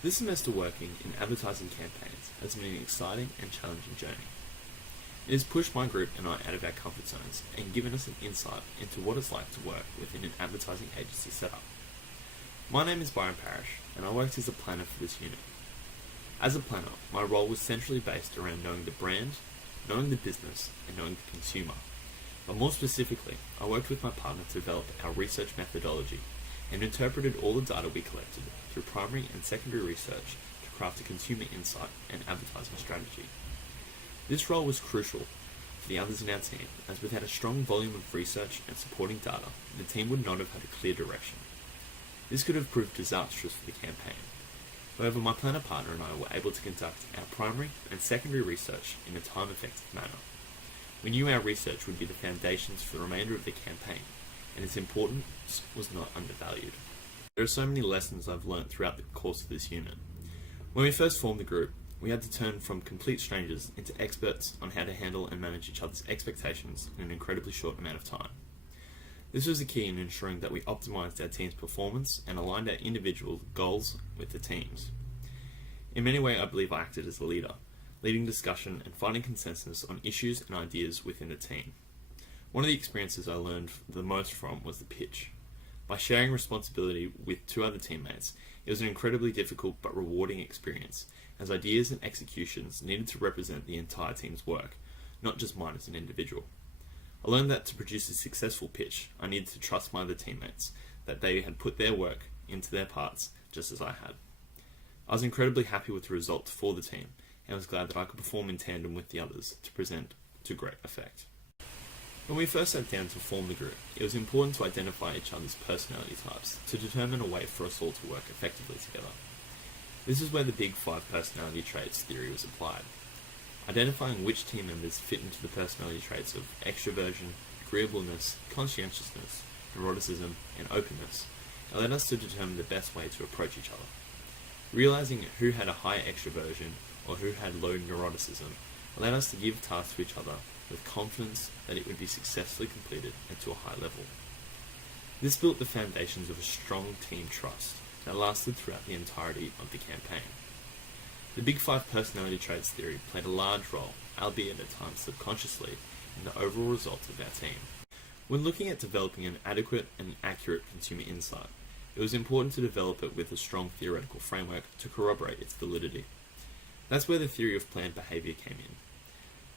This semester working in advertising campaigns has been an exciting and challenging journey. It has pushed my group and I out of our comfort zones and given us an insight into what it's like to work within an advertising agency setup. My name is Byron Parish and I worked as a planner for this unit. As a planner, my role was centrally based around knowing the brand, knowing the business, and knowing the consumer. But more specifically, I worked with my partner to develop our research methodology and interpreted all the data we collected through primary and secondary research to craft a consumer insight and advertising strategy. This role was crucial for the others in our team, as without a strong volume of research and supporting data, the team would not have had a clear direction. This could have proved disastrous for the campaign. However, my planner partner and I were able to conduct our primary and secondary research in a time-effective manner. We knew our research would be the foundations for the remainder of the campaign, and its importance was not undervalued. There are so many lessons I've learned throughout the course of this unit. When we first formed the group, we had to turn from complete strangers into experts on how to handle and manage each other's expectations in an incredibly short amount of time. This was the key in ensuring that we optimized our team's performance and aligned our individual goals with the team's. In many ways, I believe I acted as a leader, leading discussion and finding consensus on issues and ideas within the team. One of the experiences I learned the most from was the pitch. By sharing responsibility with two other teammates, it was an incredibly difficult but rewarding experience, as ideas and executions needed to represent the entire team's work, not just mine as an individual. I learned that to produce a successful pitch, I needed to trust my other teammates, that they had put their work into their parts just as I had. I was incredibly happy with the result for the team, and was glad that I could perform in tandem with the others to present to great effect. When we first sat down to form the group, it was important to identify each other's personality types to determine a way for us all to work effectively together. This is where the Big 5 personality traits theory was applied. Identifying which team members fit into the personality traits of extroversion, agreeableness, conscientiousness, neuroticism, and openness allowed us to determine the best way to approach each other. Realizing who had a high extroversion or who had low neuroticism allowed us to give tasks to each other with confidence that it would be successfully completed and to a high level. This built the foundations of a strong team trust that lasted throughout the entirety of the campaign. The Big 5 personality traits theory played a large role, albeit at times subconsciously, in the overall result of our team. When looking at developing an adequate and accurate consumer insight, it was important to develop it with a strong theoretical framework to corroborate its validity. That's where the theory of planned behavior came in.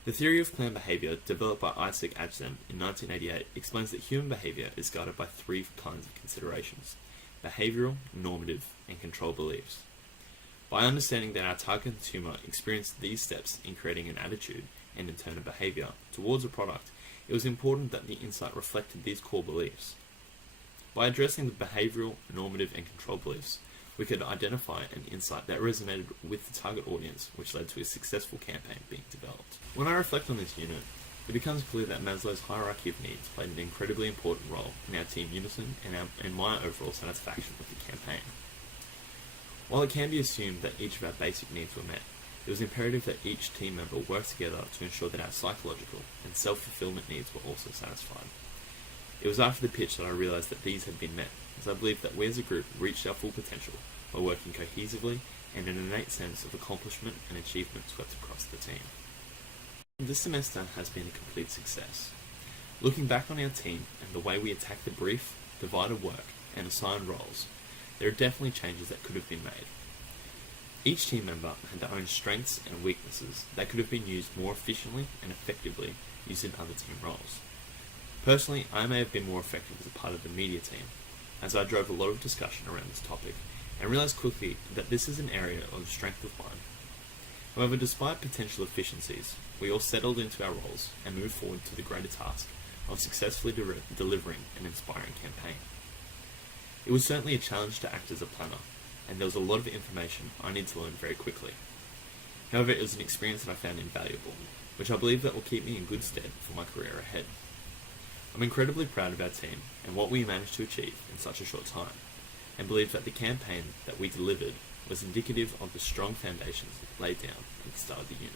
The theory of planned behavior, developed by Isaac Acheson in 1988, explains that human behavior is guided by three kinds of considerations: behavioral, normative, and control beliefs. By understanding that our target consumer experienced these steps in creating an attitude, and in turn a behavior, towards a product, it was important that the insight reflected these core beliefs. By addressing the behavioral, normative, and control beliefs, we could identify an insight that resonated with the target audience, which led to a successful campaign being developed. When I reflect on this unit, it becomes clear that Maslow's hierarchy of needs played an incredibly important role in our team unison and my overall satisfaction with the campaign. While it can be assumed that each of our basic needs were met, it was imperative that each team member worked together to ensure that our psychological and self-fulfillment needs were also satisfied. It was after the pitch that I realised that these had been met, as I believed that we as a group reached our full potential by working cohesively and an innate sense of accomplishment and achievement swept across the team. This semester has been a complete success. Looking back on our team and the way we attacked the brief, divided work, and assigned roles, there are definitely changes that could have been made. Each team member had their own strengths and weaknesses that could have been used more efficiently and effectively used in other team roles. Personally, I may have been more effective as a part of the media team, as I drove a lot of discussion around this topic and realised quickly that this is an area of strength of mine. However, despite potential efficiencies, we all settled into our roles and moved forward to the greater task of successfully delivering an inspiring campaign. It was certainly a challenge to act as a planner, and there was a lot of information I needed to learn very quickly. However, it was an experience that I found invaluable, which I believe that will keep me in good stead for my career ahead. I'm incredibly proud of our team and what we managed to achieve in such a short time, and believe that the campaign that we delivered was indicative of the strong foundations laid down at the start of the unit.